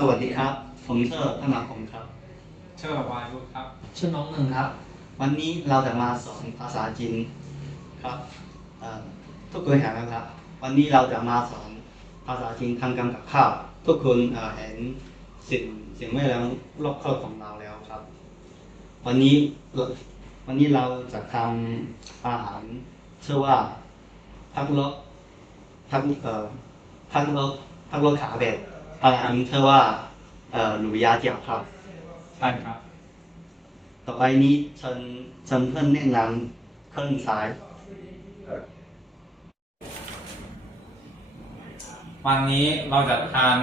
สวัสดีครับ ผมเชอร์ธนาคมครับ เชื่อวายุครับชื่อน้องหนึ่งครับ วันนี้เราจะมาสอนภาษาจีนครับเอ่อทุกคนเห็นนะครับ วันนี้เราจะมาสอนภาษาจีนทำกำกับข้าวทุกคนเอ่อเห็นสิ่งสิ่งแวดล้อมรอบครอบของเราแล้วครับ วันนี้เราวันนี้เราจะทำอาหารชื่อว่าพักลบพักเอ่อพักลบพักลบขาเป็ด อาหารชื่อว่าเอ่อหลูยาเจียวครับใช่ครับ ต่อไปนี้เชิญเชิญเพื่อนแนะนำเครื่องสาย วันนี้เราจะทาน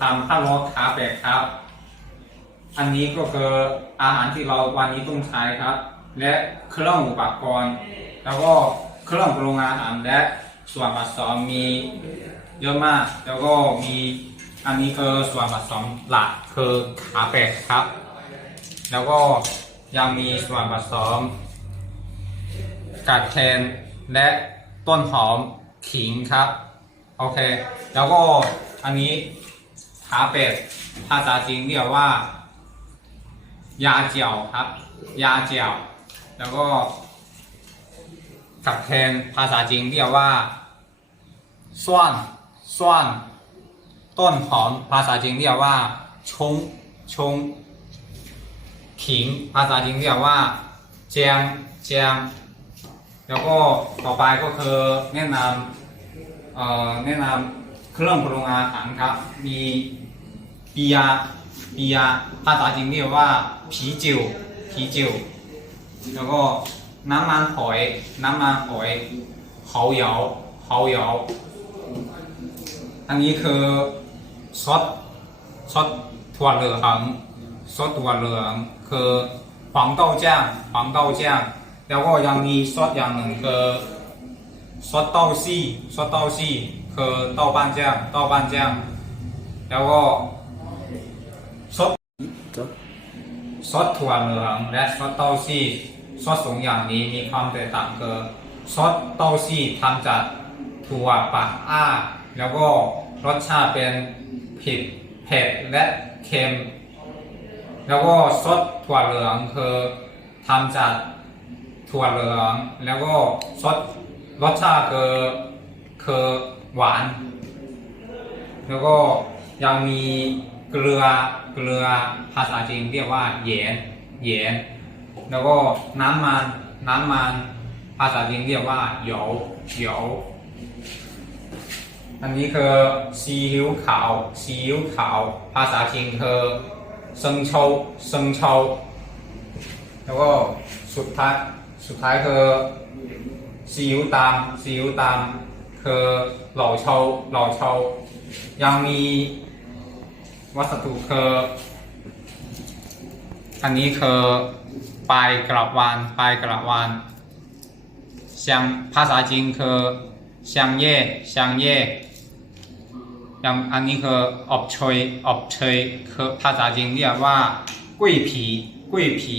ทำข้าวโรสขาเป็ดครับ อันนี้ก็คืออาหารที่เราวันนี้ต้องใช้ครับ และเครื่องอุปกรณ์ แล้วก็เครื่องปรุงอาหารและส่วนผสมมีเยอะมาก แล้วก็มี อันนี้คือส่วนผสมหลักคือขาเป็ดครับ แล้วก็ยังมีส่วนผสมกาดแคนและต้นหอมขิงครับ โอเค แล้วก็อันนี้ขาเป็ดภาษาจีนเรียกว่า ยาเจียวครับ ยาเจียว แล้วก็กาดแคนภาษาจีนเรียกว่าส่วนส่วน ต้นหอมภาษาจีนเรียกว่าชงชงขิงภาษาจีนเรียกว่าเจียงเจียงแล้วก็ต่อไปก็คือแนะนำเอ่อแนะนำเครื่องปรุงอาหารครับ มีปียาปียาภาษาจีนเรียกว่าผีจิวผีจิวแล้วก็น้ำมันหอยน้ำมันหอยเขาเหยาเขาเหยาอันนี้คือ ซอสซอถั่วเหลืองซอสถั่วเหลืองคือหวังเต้าจ้แล้วก็ยังมีซอสอย่างหนึ่งคือซอสเต้าซี่ซอสเต้าซี่คือเต้าบ้านจ้างเต้าบ้านจ้างแล้วก็ซอสซอถั่วเหลืองและซอสเต้าซี่ซอสสองอย่างนี้มีความแตกต่างคือซอสเต้าซี่ทำจากถั่วปักอ้า แล้วก็รสชาติเป็น ผ็ดเผ็ดและเค็ม แล้วก็ซอสถั่วเหลืองคือทำจากถั่วเหลือง แล้วก็ซอสรสชาติคือคือหวาน แล้วก็ยังมีเกลือเกลือภาษาจีนเรียกว่าเหยนเหยนแล้วก็น้ำมันน้ำมันภาษาจีนเรียกว่าเหยวเหยว อันนี้คือซีอิ๊วขาวซีอิ๊วขาว ภาษาจีนคือเซิงโชวเซิงโชวแล้วก็สุดท้ายสุดท้ายคือซีอิ๊วตามซีอิ๊วตามคือเหล่าโชวเหล่าโชวยังมีวัสดุคืออันนี้คือปลายกระวานปลายกระวาน香ภาษาจีนคือ 香叶香叶ยังอันนี้คืออบเชยอบเชยคือภาษาจีนเรียกว่ากุ้ยผีกุ้ยผี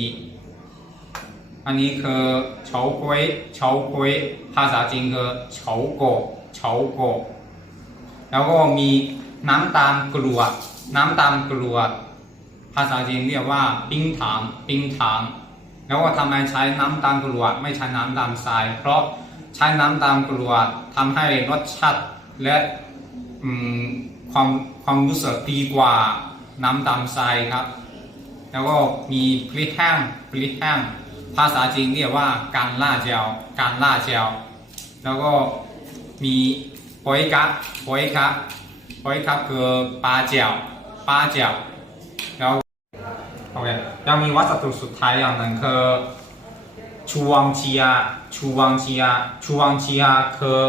อันนี้คือเฉาก๊วยเฉาก๊วยภาษาจีนคือเฉาโกะเฉาโกะแล้วก็มีน้ำตาลกรวดน้ำตาลกรวดภาษาจีนเรียกว่าปิ้งถางปิ้งถาง แล้วก็ทำไมใช้น้ำตาลกรวดไม่ใช้น้ำตาลทราย เพราะ ใช้น้ำตาลกรวดทำให้รสชาติและความความรู้สึกดีกว่าน้ำตาลทรายครับ แล้วก็มีพริกแห้งพริกแห้งภาษาจีนเรียกว่าการล่าเจียวการล่าเจียว แล้วก็มีหอยกั๊กหอยกั๊กหอยกั๊กคือปลาเจียวปลาเจียวแล้วโอเคยังมีวัสดุสุดท้ายอย่างหนึ่งคือ ชูวังเชียชูวังเชียชูวังเชียคือ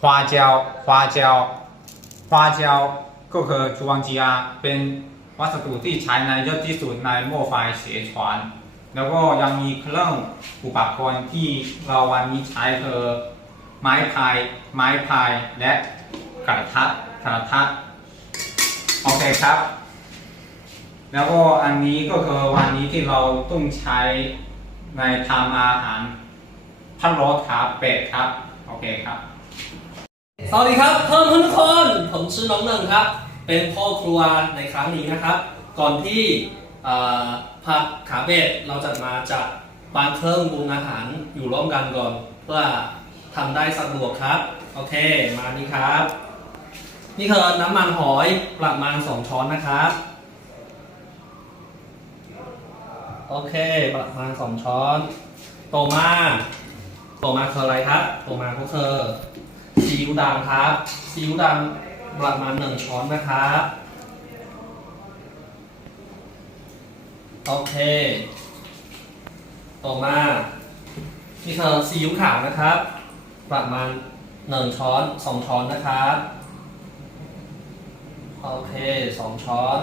花椒花椒花椒ก็คือชูวังเชียเป็นวัสดุที่ใช้ในเยอะที่สุดในหม้อไฟเสฉวน แล้วก็ยังมีเครื่องอุปกรณ์ที่เราวันนี้ใช้คือไม้พายไม้พายและกระทะกระทะโอเคครับ แล้วก็อันนี้ก็คือวันนี้ที่เราต้องใช้ ในทำอาหารพันโรสขาเป็ดครับ โอเคครับ สวัสดีครับ เพื่อนเพื่อนทุกคน ผมชื่อน้องหนึ่งครับ เป็นพ่อครัวในครั้งนี้นะครับ ก่อนที่เอ่อผักขาเป็ดเราจะมาจากบางเครื่องปรุงอาหารอยู่ร่วมกันก่อน เพื่อทำได้สะดวกครับ โอเค มานี่ครับ นี่คือน้ำมันหอยประมาณ 2 ช้อนนะครับ โอเค ประมาณ2ช้อน โตมาโตมาคืออะไรครับ โตมาก็คือซีอิ๊วดำครับซีอิ๊วดำประมาณ1ช้อนนะครับโอเค ต่อมา นี่คือซีอิ๊วขาวนะครับ ประมาณ1ช้อน2ช้อนนะครับ โอเค2ช้อน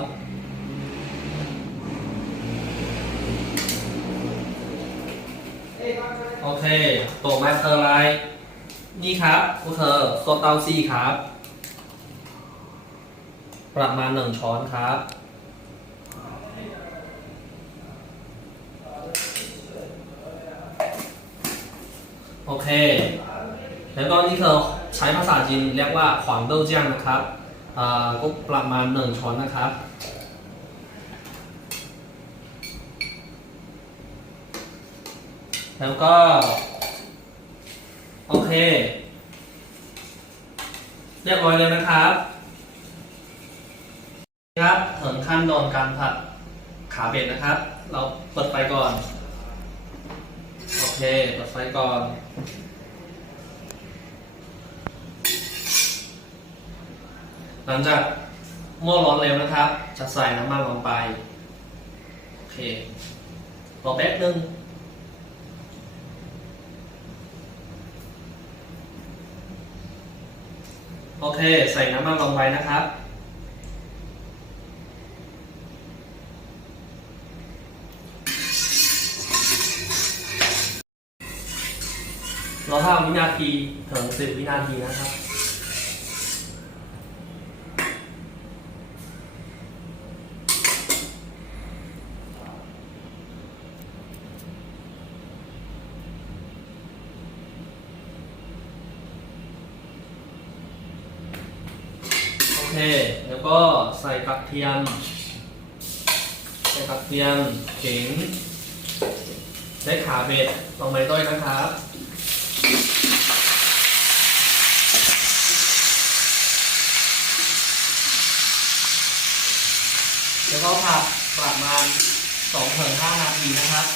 โอเคต่อมาคืออะไร นี่ครับก็คือโซเตาซีครับ ประมาณ1ช้อนครับ โอเค แล้วก็นี่คือใช้ภาษาจีนเรียกว่าขวางเต้าเจี้ยงนะครับ อ่า ก็ประมาณหนึ่งช้อนนะครับ แล้วก็ โอเค เรียบร้อยเลยนะครับครับถึงขั้นตอนการผัดขาเป็ดนะครับ เราเปิดไฟก่อน โอเค เปิดไฟก่อน หลังจากหม้อร้อนเร็วนะครับ จะใส่น้ำมันลงไป โอเครอแป๊บนึง โอเค ใส่น้ำมันลงไปนะครับรอห้าวินาทีถึงสิบวินาทีนะครับ โอเค แล้ว ก็ใส่กระเทียม ใส่กระเทียมขิงและขาเบ็ดลงไปด้วยนะครับแล้วก็ผัดประมาณ2-5นาทีนะครับ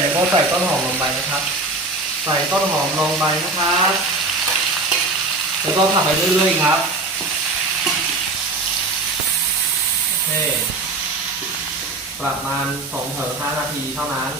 แล้วก็ใส่ต้นหอมลงไปนะครับ ใส่ต้นหอมลงไปนะครับแล้วก็ทำไปเรื่อยๆครับโอเคประมาณสองถึงห้านาทีเท่านั้น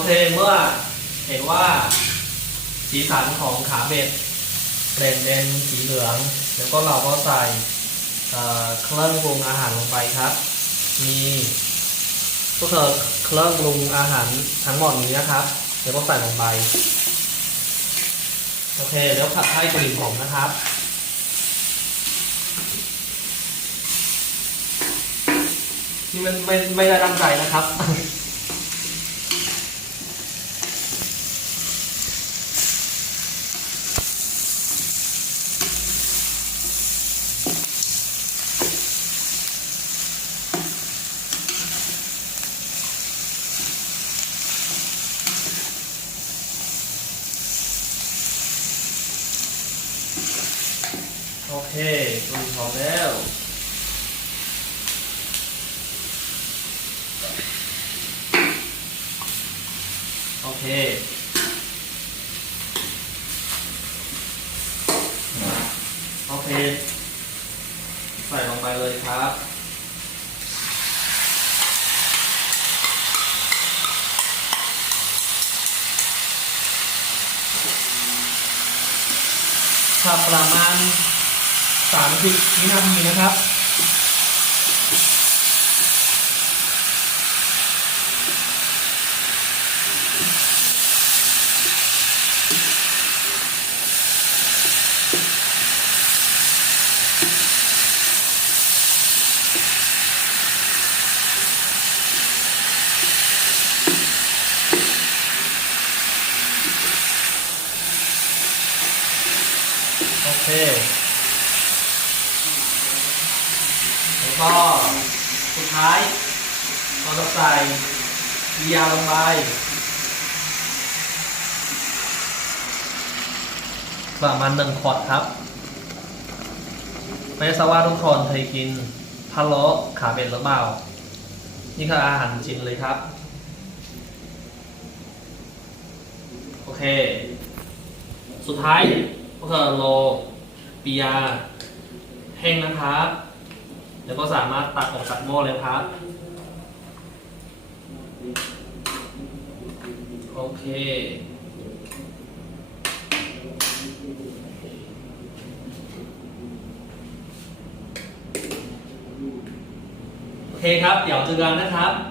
เมื่อเห็นว่าสีสันของขาเบ็ดเปลี่ยนเป็นสีเหลือง แล้วก็เราก็ใส่เครื่องปรุงอาหารลงไปครับ มีก็คือเครื่องปรุงอาหารทั้งหมดนี้นะครับ แล้วก็ใส่ลงไป โอเคเดี๋ยวผัดให้กลิ่นหอมนะครับนี่มันไม่ไม่ได้ตั้งใจนะครับ โอเคกลิ่นหอมแล้วโอเคโอเค ใส่ลงไปเลยครับทำประมาณ สารพิษวินาทีนะครับ โอเค แล้วก็สุดท้าย เราจะใส่เบียร์ลงไปประมาณหนึ่งขวดครับไม่ทราบว่าทุกคนเคยกินพะโล้ขาเป็ดหรือเปล่า นี่คืออาหารจีนเลยครับ โอเค สุดท้ายก็คือโลเบียร์แห้งนะครับ แล้วก็สามารถตักออกจากหม้อเลยครับ โอเค โอเคครับ เดี๋ยวเจอกันนะครับ